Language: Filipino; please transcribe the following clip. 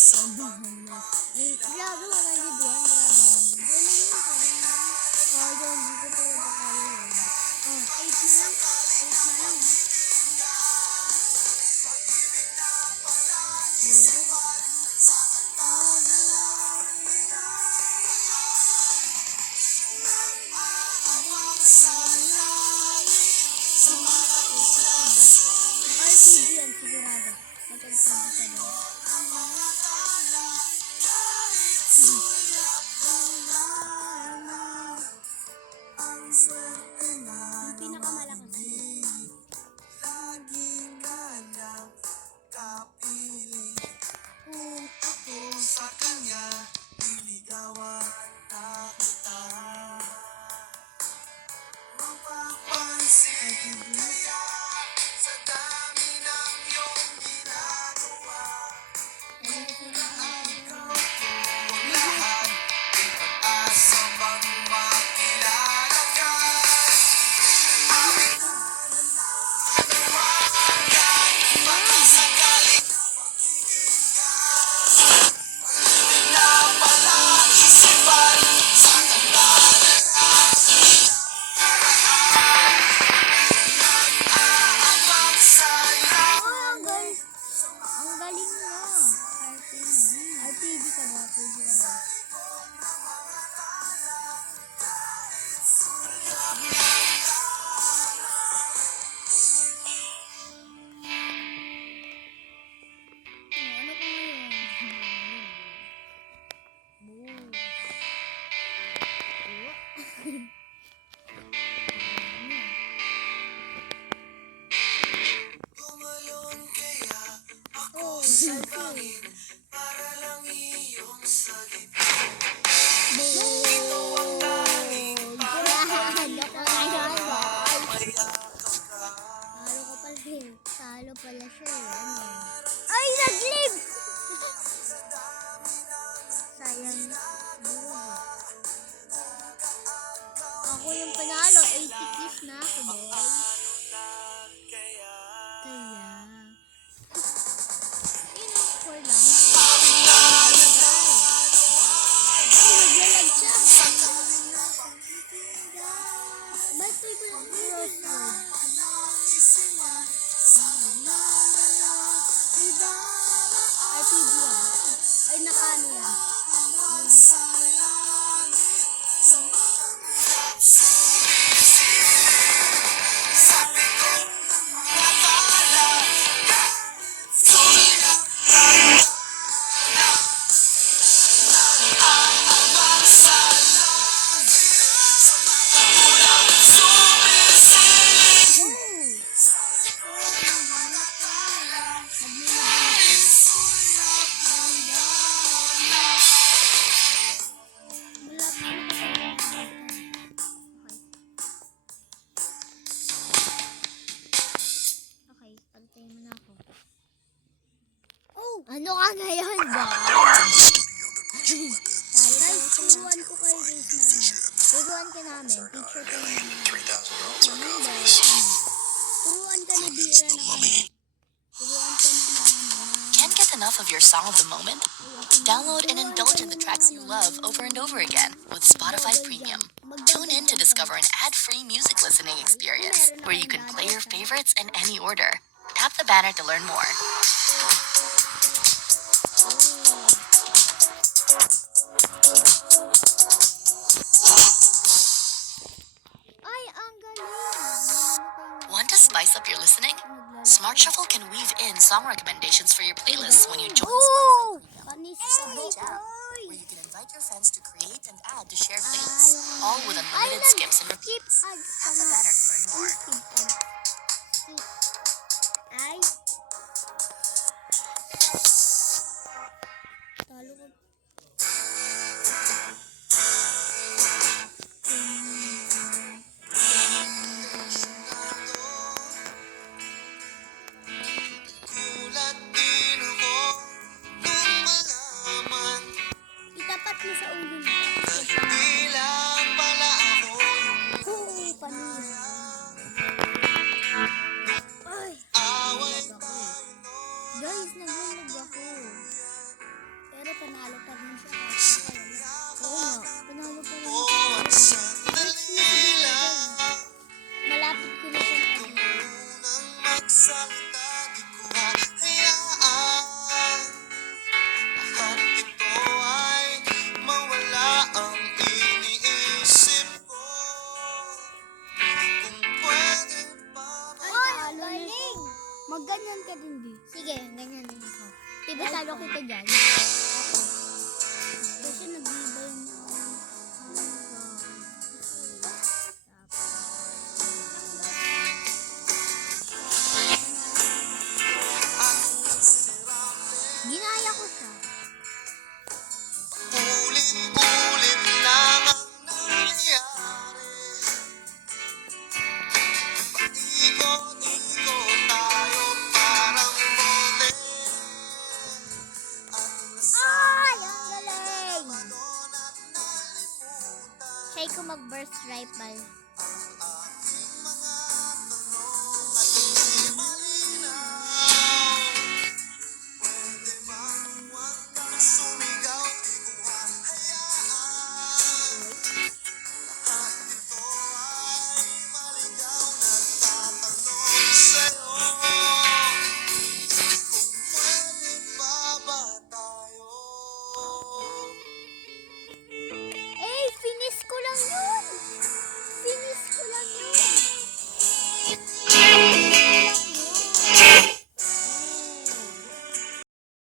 Ay, grabe 101. Grabe naman. Oh, yun. Hindi ko talaga kaya yun. Oh, 8 na lang. 8 na lang. RPG yan, sigurado. Mag-RPG ka daw. Yung pinakamalakas mo. Kung ako sa kanya, niligawan na kita. Mapapansin kaya sa dami ng iyong ginagawa. Ikaw ko ang lahat, asa bang makilala ka. Pati sakaling na pala isipan sa kantanan. Nag-aabang sa'yo. Oh, ang galing na. RPG ka ba? RPG ka ba? Ano ko ngayon? Tumalon kaya ako Oh, sa selfie. bangin para lang iyong sagip. Ito ang tanging Talo ko pala eh. Talo pala siya eh. Ano? Ay, nag-live! Sayang. Ako yung panalo. 80 kills na ako, boy. Kaya. Score lang. Ay, naglalag siya. Ba't ko lang crossroad? RPG yan. Ay, nakaano yan. Okay, pantay mo na ako. Oh! Ano ka ngayon ba? Guys, turuan ko kayo guys namin. Turuan ka namin. Teacher ko namin. Turuan ka ni Bira naman. Turuan ka naman. Can't get enough of your song of the moment? Download and indulge in the tracks you love over and over again with Spotify Premium. Tune in to discover an ad-free music listening experience where you can play your favorites in any order. Tap the banner to learn more. Ay, ang galing! Want to spice up your listening? Smart Shuffle can weave in song recommendations for your playlists when you join Oh! Spotify Panis Premium. sa Where you can invite your friends to create and add to shared playlists, all with unlimited skips and repeats. Skip ads. Tap the banner to learn more. Skip ads. Skip. Ay. Talo ko. Gulat din ako nung malaman Itapat mo sa ulo mo. di lang pala ako yung Oh, panis. Ay. away panalo pa rin siya kahit wala. Oo nga, panalo pa rin O siya. at sandali lang Malapit ko na siya na unang magsalita, di ko hayaan at ito ay mawala ang iniisip ko. Kung pwede pa ba Ay, galing! Magganyan ka din, di. Sige, ganyan din ako. Diba talo kita dyan? Kasi nag-iba yung ginaya ko siya. ulit-ulit lang ang nangyayari? Paikot-ikot tayo parang bote at Ay, ang galing! doon at nalimutan. Try ko mag-burst rifle.